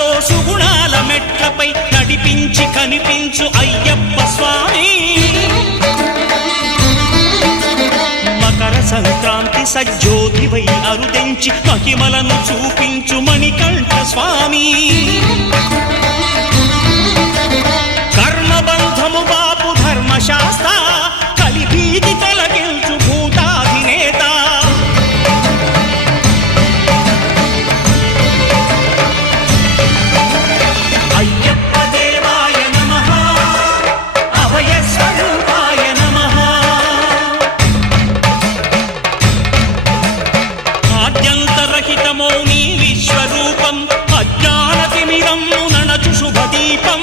సుఖాలతో సుగుణాల మెట్లపై నడిపించి కనిపించు అయ్యప్ప స్వామి. మకర సంక్రాంతి సజ్జోతివై అరుదెంచి మహిమలను చూపించు మణికంఠ స్వామి. కర్మబంధము బాపు ధర్మశాస్త్ర కలిభీతి తొలగించు భూతాధినేత. అయ్యప్ప దేవాయ నమః, అభయ స్వరూపాయ నమః. ఆద్యంతరహితమో నీ విశ్వరూపం, అజ్ఞానతిమిరము నణచు శుభదీపం.